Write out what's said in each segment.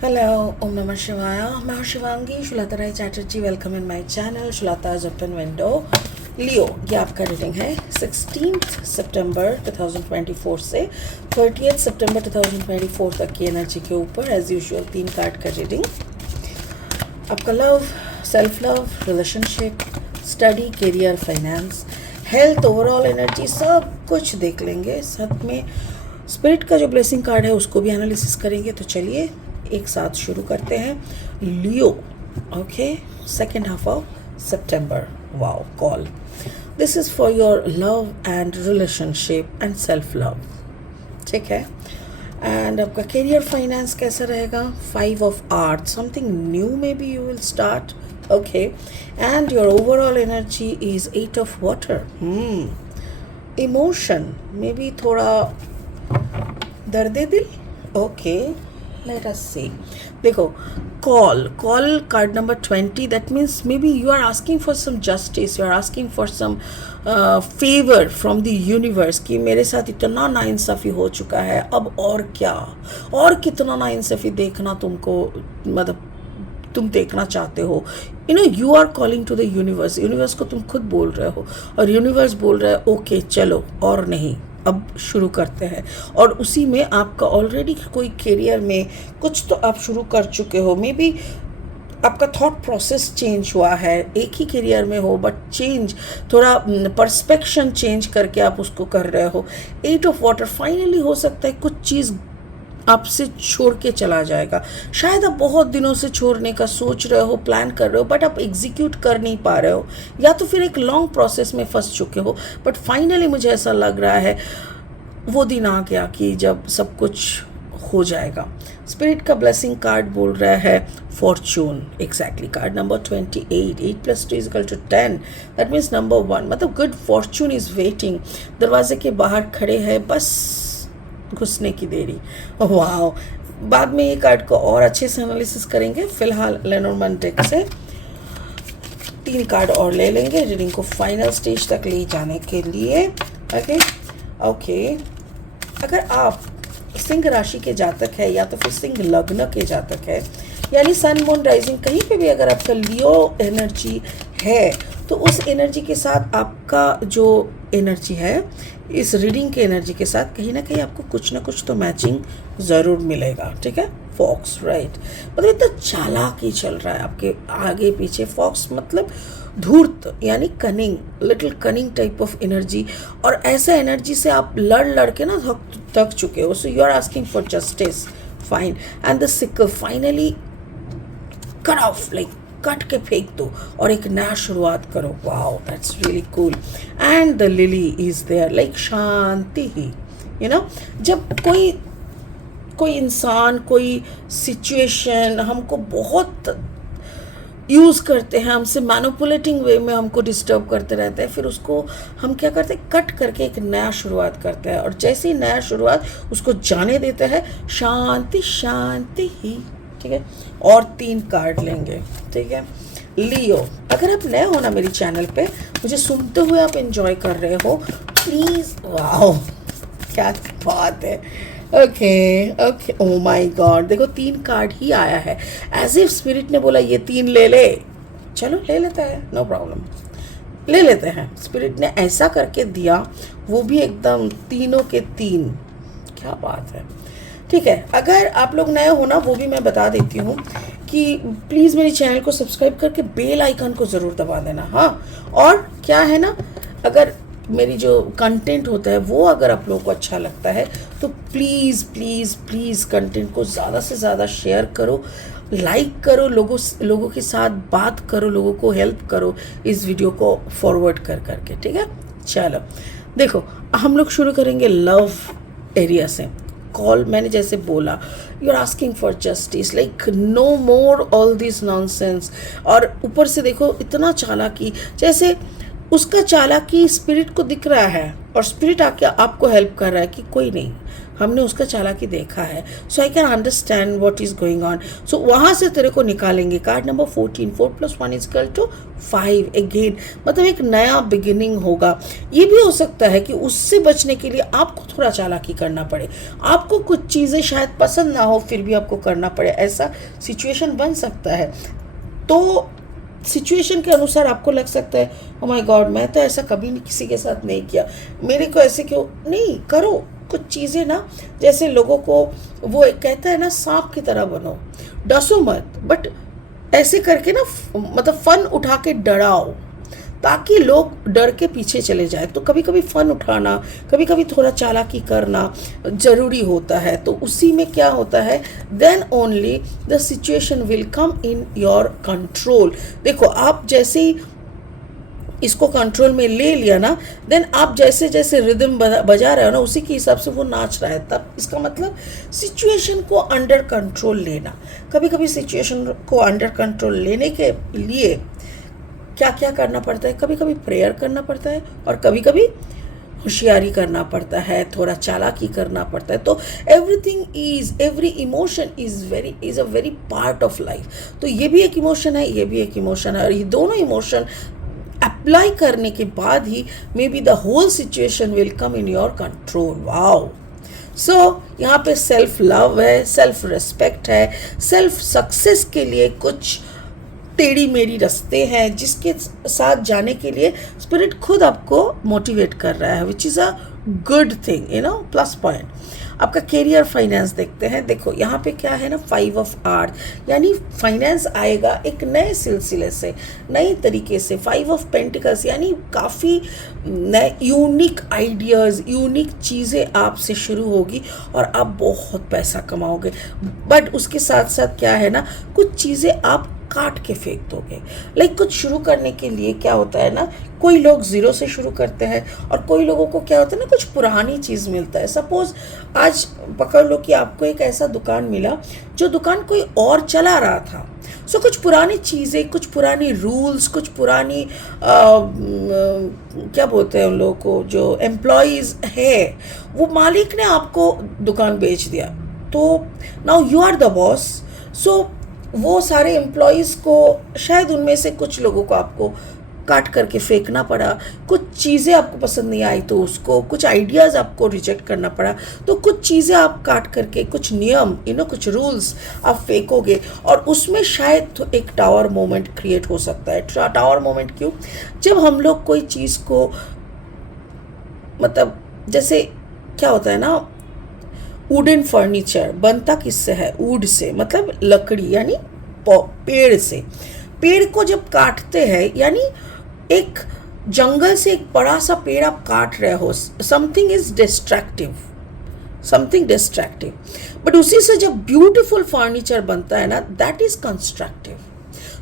Hello, Om Namah Shivaya. मैं हूँ Shivangi Shulta Rai Chatterjee. Welcome in my channel Shulta's open window. Leo, ये आपका रीडिंग है 16 सितंबर 2024 से 30 सितंबर 2024 तक की एनर्जी के ऊपर एज यूजुअल 3 कार्ड का रीडिंग. आपका love, self love, relationship, study, career, finance, health, overall energy सब कुछ देख लेंगे. साथ में स्पिरिट का जो ब्लेसिंग कार्ड है उसको भी एनालिसिस करेंगे. तो चलिए एक साथ शुरू करते हैं. Leo, okay, second half of सितंबर. Wow, call. This is for your love and relationship and self love. ठीक है. एंड आपका करियर, फाइनेंस कैसा रहेगा? 5 of art, something new maybe you will start. Okay. And your overall energy is 8 of water. Emotion maybe थोड़ा दर्द दिल. Okay, let us see. देखो, call card number 20. That means maybe you are asking for some justice, you are asking for some favor from the universe कि मेरे साथ इतना नाइंसाफ़ी हो चुका है, अब और क्या, और कितना नाइंसाफ़ी देखना तुमको, मतलब तुम देखना चाहते हो. You are calling to the universe. Universe को तुम खुद बोल रहे हो और यूनिवर्स बोल रहा है ओके चलो और नहीं, अब शुरू करते हैं. और उसी में आपका ऑलरेडी कोई करियर में कुछ तो आप शुरू कर चुके हो. मे बी आपका थॉट प्रोसेस चेंज हुआ है, एक ही करियर में हो बट चेंज, थोड़ा पर्सपेक्शन चेंज करके आप उसको कर रहे हो. 8 ऑफ वाटर, फाइनली हो सकता है कुछ चीज़ आपसे छोड़ के चला जाएगा. शायद आप बहुत दिनों से छोड़ने का सोच रहे हो, प्लान कर रहे हो, बट आप एग्जीक्यूट कर नहीं पा रहे हो, या तो फिर एक लॉन्ग प्रोसेस में फंस चुके हो. बट फाइनली मुझे ऐसा लग रहा है वो दिन आ गया कि जब सब कुछ हो जाएगा. स्पिरिट का ब्लेसिंग कार्ड बोल रहा है Fortune. Exactly, card number 28. 8 + 2 = 10. That means number 1, मतलब गुड फॉर्चून इज़ वेटिंग. दरवाजे के बाहर खड़े हैं, बस घुसने की देरी. वाह, बाद में ये कार्ड को और अच्छे से एनालिसिस करेंगे. फिलहाल लेनोर्मैन डेक से 3 कार्ड और ले लेंगे रीडिंग को फाइनल स्टेज तक ले जाने के लिए. ओके. अगर आप सिंह राशि के जातक है या तो फिर सिंह लग्न के जातक है, यानी सन मून राइजिंग कहीं पे भी अगर आपका लियो एनर्जी है, तो उस एनर्जी के साथ आपका जो एनर्जी है इस रीडिंग के एनर्जी के साथ कहीं ना कहीं आपको कुछ ना कुछ तो मैचिंग ज़रूर मिलेगा. ठीक है. फॉक्स, राइट, मतलब इतना चालाकी चल रहा है आपके आगे पीछे. फॉक्स मतलब धूर्त, यानी cunning, little cunning type of energy. और ऐसा एनर्जी से आप लड़ के ना थक चुके हो. So you are asking for justice. Fine. And the sickle, finally cut off, like cut के फेंक दो और एक नया शुरुआत करो. Wow, that's really cool. And the lily is there, like शांति ही. जब कोई इंसान, कोई सिचुएशन हमको बहुत यूज़ करते हैं, हमसे मैनिपुलेटिंग वे में हमको डिस्टर्ब करते रहते हैं, फिर उसको हम क्या करते हैं, कट करके एक नया शुरुआत करते हैं. और जैसे ही नया शुरुआत उसको जाने देते हैं, शांति शांति ही. ठीक है. और 3 कार्ड लेंगे. ठीक है. लियो, अगर आप नए हो ना मेरी चैनल पे, मुझे सुनते हुए आप एंजॉय कर रहे हो, प्लीज़. वाओ, क्या बात है. ओके, ओ माय गॉड, देखो 3 कार्ड ही आया है. एज इफ स्पिरिट ने बोला ये 3 ले ले. चलो ले लेते हैं, नो प्रॉब्लम, ले लेते हैं. स्पिरिट ने ऐसा करके दिया, वो भी एकदम तीनों के 3. क्या बात है. ठीक है. अगर आप लोग नए हो ना, वो भी मैं बता देती हूँ कि प्लीज़ मेरी चैनल को सब्सक्राइब करके बेल आइकन को ज़रूर दबा देना. हाँ, और क्या है ना, अगर मेरी जो कंटेंट होता है वो अगर आप लोगों को अच्छा लगता है तो प्लीज़ प्लीज़ प्लीज़ कंटेंट को ज़्यादा से ज़्यादा शेयर करो, लाइक करो, लोगों के साथ बात करो, लोगों को हेल्प करो इस वीडियो को फॉरवर्ड करके. ठीक है. चलो देखो, हम लोग शुरू करेंगे लव एरिया से. कॉल, मैंने जैसे बोला, you are asking for justice, like no more all this nonsense. और ऊपर से देखो इतना चालाकी, जैसे उसका चालाकी स्पिरिट को दिख रहा है और स्पिरिट आके आपको हेल्प कर रहा है कि कोई नहीं, हमने उसका चालाकी देखा है, so I can understand what is going on. So वहाँ से तेरे को निकालेंगे। कार्ड नंबर 14, 4 + 1 = 5 अगेन, मतलब एक नया बिगिनिंग होगा। ये भी हो सकता है कि उससे बचने के लिए आपको थोड़ा चालाकी करना पड़े, आपको कुछ चीज़ें शायद पसंद ना हो फिर भी आपको करना पड़े, ऐसा सिचुएशन बन सकता है। तो सिचुएशन के अनुसार आपको लग सकता है ओ माय गॉड, मैं तो ऐसा कभी नहीं किसी के साथ नहीं किया, मेरे को ऐसे क्यों नहीं। करो कुछ चीज़ें ना, जैसे लोगों को वो एक कहता है ना, सांप की तरह बनो, डसो मत, बट ऐसे करके ना मतलब फन उठा के डराओ, ताकि लोग डर के पीछे चले जाए। तो कभी कभी फन उठाना, कभी कभी थोड़ा चालाकी करना ज़रूरी होता है। तो उसी में क्या होता है, then only the situation will come in your control. देखो आप जैसे ही इसको कंट्रोल में ले लिया ना, देन आप जैसे जैसे रिदम बजा रहे हो ना, उसी के हिसाब से वो नाच रहा है, तब इसका मतलब सिचुएशन को अंडर कंट्रोल लेना। कभी कभी सिचुएशन को अंडर कंट्रोल लेने के लिए क्या क्या करना पड़ता है, कभी कभी प्रेयर करना पड़ता है और कभी कभी होशियारी करना पड़ता है, थोड़ा चालाकी करना पड़ता है। तो every emotion is a very part of life. तो ये भी एक इमोशन है, ये भी एक इमोशन है, और ये दोनों इमोशन अप्लाई करने के बाद ही maybe the whole situation will come in your control. Wow. So यहाँ पे सेल्फ लव है, सेल्फ रिस्पेक्ट है, सेल्फ सक्सेस के लिए कुछ टेढ़ी मेढ़ी रास्ते हैं जिसके साथ जाने के लिए स्पिरिट खुद आपको मोटिवेट कर रहा है, which is a good thing, plus point. आपका कैरियर फाइनेंस देखते हैं। देखो यहाँ पे क्या है ना, 5 ऑफ आर्ट, यानी फाइनेंस आएगा एक नए सिलसिले से, नई तरीके से। 5 ऑफ पेंटिकल्स यानी काफ़ी नए यूनिक आइडियाज़, यूनिक चीज़ें आपसे शुरू होगी और आप बहुत पैसा कमाओगे। बट उसके साथ साथ क्या है ना, कुछ चीज़ें आप काट के फेंक दोगे। लाइक कुछ शुरू करने के लिए क्या होता है ना, कोई लोग ज़ीरो से शुरू करते हैं और कोई लोगों को क्या होता है ना, कुछ पुरानी चीज़ मिलता है। सपोज़ आज पकड़ लो कि आपको एक ऐसा दुकान मिला जो दुकान कोई और चला रहा था। सो कुछ पुरानी चीज़ें, कुछ पुरानी रूल्स, कुछ पुरानी क्या बोलते हैं उन लोगों को, जो एम्प्लॉयज़ है, वो मालिक ने आपको दुकान बेच दिया। तो now you are the boss. So वो सारे एम्प्लॉयज़ को शायद उनमें से कुछ लोगों को आपको काट करके फेंकना पड़ा, कुछ चीज़ें आपको पसंद नहीं आई तो उसको, कुछ आइडियाज़ आपको रिजेक्ट करना पड़ा। तो कुछ चीज़ें आप काट करके, कुछ नियम कुछ रूल्स आप फेंकोगे और उसमें शायद तो एक टावर मोमेंट क्रिएट हो सकता है। टावर मोमेंट क्यों? जब हम लोग कोई चीज़ को, मतलब जैसे क्या होता है ना, वुडन फर्नीचर बनता किससे है? वुड से, मतलब लकड़ी, यानी पेड़ से। पेड़ को जब काटते हैं, यानी एक जंगल से एक बड़ा सा पेड़ आप काट रहे हो, समथिंग इज डिस्ट्रैक्टिव, बट उसी से जब ब्यूटीफुल फर्नीचर बनता है ना, दैट इज कंस्ट्रक्टिव।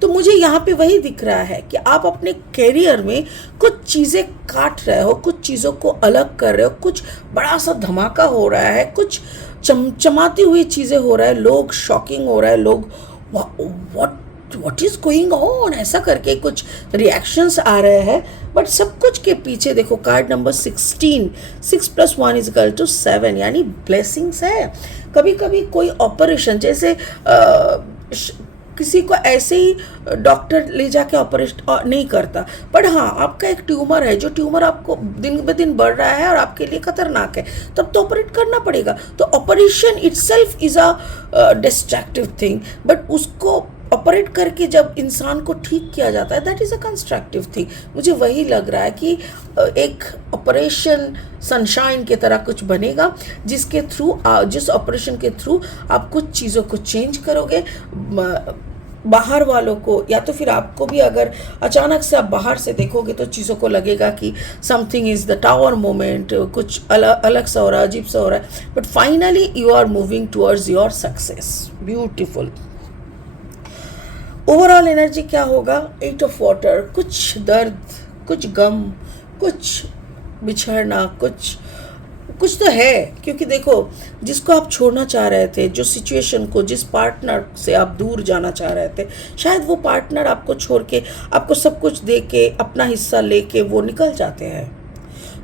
तो मुझे यहाँ पे वही दिख रहा है कि आप अपने कैरियर में कुछ चीज़ें काट रहे हो, कुछ चीज़ों को अलग कर रहे हो, कुछ बड़ा सा धमाका हो रहा है, कुछ चमचमाती हुई चीज़ें हो रहा है, लोग शॉकिंग हो रहा है, लोग व्हाट इज़ गोइंग ऑन, ऐसा करके कुछ रिएक्शंस आ रहे हैं। बट सब कुछ के पीछे देखो, कार्ड नंबर 16, 6 + 1 = 7, यानी ब्लेसिंग्स है। कभी कभी कोई ऑपरेशन, जैसे किसी को ऐसे ही डॉक्टर ले जाके ऑपरेशन नहीं करता, बट हाँ आपका एक ट्यूमर है, जो ट्यूमर आपको दिन ब दिन बढ़ रहा है और आपके लिए खतरनाक है, तब तो ऑपरेट करना पड़ेगा। तो operation itself is a destructive thing, but उसको ऑपरेट करके जब इंसान को ठीक किया जाता है, that is a constructive thing. मुझे वही लग रहा है कि एक ऑपरेशन सनशाइन की तरह कुछ बनेगा, जिसके थ्रू, जिस ऑपरेशन के थ्रू आप कुछ चीज़ों को चेंज करोगे। बाहर वालों को, या तो फिर आपको भी, अगर अचानक से आप बाहर से देखोगे तो चीज़ों को लगेगा कि something is the tower moment, कुछ अलग सा हो रहा है, अजीब सा हो रहा है, but finally you are moving towards your success. Beautiful. Overall energy क्या होगा? 8 ऑफ वाटर, कुछ दर्द, कुछ गम, कुछ बिछड़ना, कुछ तो है। क्योंकि देखो, जिसको आप छोड़ना चाह रहे थे, जो सिचुएशन को, जिस पार्टनर से आप दूर जाना चाह रहे थे, शायद वो पार्टनर आपको छोड़ के, आपको सब कुछ दे के, अपना हिस्सा लेके वो निकल जाते हैं।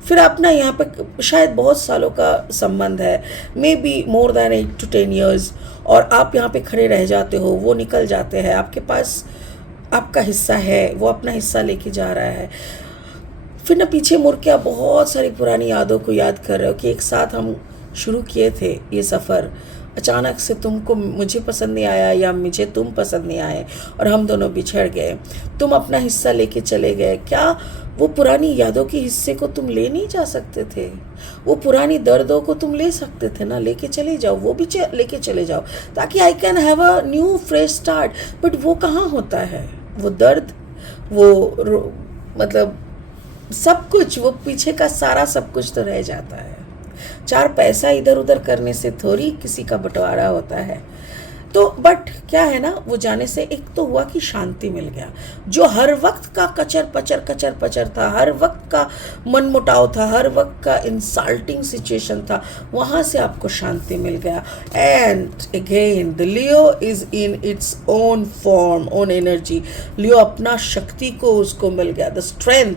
फिर अपना यहाँ पे शायद बहुत सालों का संबंध है, may be more than 8 to 10 years, और आप यहाँ पे खड़े रह जाते हो, वो निकल जाते हैं, आपके पास आपका हिस्सा है, वो अपना हिस्सा लेके जा रहा है। फिर ना पीछे मुड़ के आप बहुत सारी पुरानी यादों को याद कर रहे हो कि एक साथ हम शुरू किए थे ये सफ़र, अचानक से तुमको मुझे पसंद नहीं आया या मुझे तुम पसंद नहीं आए और हम दोनों बिछड़ गए, तुम अपना हिस्सा लेके चले गए। क्या वो पुरानी यादों के हिस्से को तुम ले नहीं जा सकते थे? वो पुरानी दर्दों को तुम ले सकते थे ना, लेके चले जाओ, वो भी लेके चले जाओ, ताकि I can have a new fresh start. But वो कहाँ होता है? वो दर्द, वो मतलब सब कुछ, वो पीछे का सारा सब कुछ तो रह जाता है। 4 पैसा इधर उधर करने से थोड़ी किसी का बंटवारा होता है। तो बट क्या है ना, वो जाने से एक तो हुआ कि शांति मिल गया। जो हर वक्त का कचर पचर था, हर वक्त का मनमुटाव था, हर वक्त का इंसल्टिंग सिचुएशन था, वहाँ से आपको शांति मिल गया। And again the Leo is in its own form, own energy. Leo अपना शक्ति को उसको मिल गया, द स्ट्रेंथ,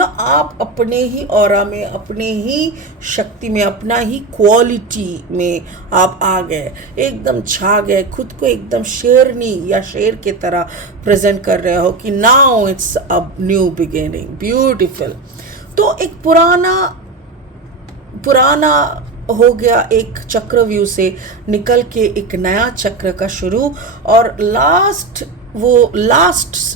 आप अपने ही ऑरा में, अपने ही शक्ति में, अपना ही क्वालिटी में आप आ गए, एकदम छा गए, खुद को एकदम शेरनी या शेर की तरह प्रेजेंट कर रहे हो कि now it's a new beginning, beautiful. तो एक पुराना हो गया, एक चक्रव्यूह से निकल के एक नया चक्र का शुरू, और लास्ट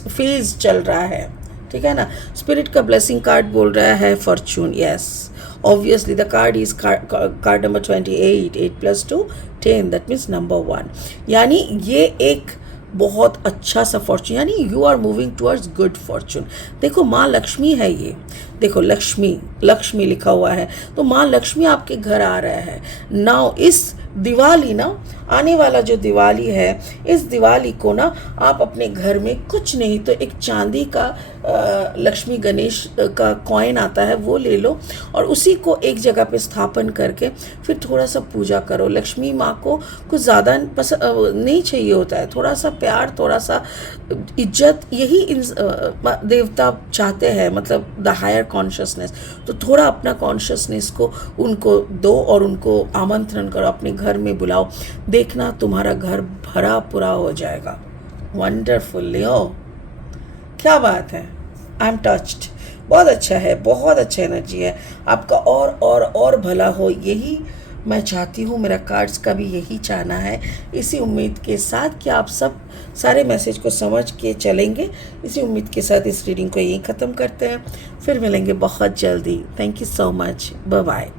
फेज चल रहा है, ठीक है ना। स्पिरिट का ब्लेसिंग कार्ड बोल रहा है Fortune, yes obviously the card is card number 28, 8 plus 2 10, that means number 1। यानी ये एक बहुत अच्छा सा फॉर्चून, यानी you are moving towards good fortune. देखो माँ लक्ष्मी है, ये देखो लक्ष्मी लिखा हुआ है, तो माँ लक्ष्मी आपके घर आ रहा है। नाउ इस दिवाली ना, आने वाला जो दिवाली है, इस दिवाली को ना आप अपने घर में कुछ नहीं तो एक चांदी का लक्ष्मी गणेश का कॉइन आता है, वो ले लो और उसी को एक जगह पे स्थापन करके फिर थोड़ा सा पूजा करो। लक्ष्मी माँ को कुछ ज़्यादा नहीं चाहिए होता है, थोड़ा सा प्यार, थोड़ा सा इज्जत, यही देवता चाहते हैं, मतलब द हायर कॉन्शियसनेस। तो थोड़ा अपना कॉन्शियसनेस को उनको दो और उनको आमंत्रण करो, अपने घर में बुलाओ, देखना तुम्हारा घर भरा पूरा हो जाएगा। वंडरफुल लियो, क्या बात है, आई एम टच्ड। बहुत अच्छा है, बहुत अच्छा एनर्जी है आपका, और भला हो, यही मैं चाहती हूँ, मेरा कार्ड्स का भी यही चाहना है। इसी उम्मीद के साथ कि आप सब सारे मैसेज को समझ के चलेंगे, इसी उम्मीद के साथ इस रीडिंग को यहीं ख़त्म करते हैं, फिर मिलेंगे बहुत जल्दी। Thank you so much, bye bye.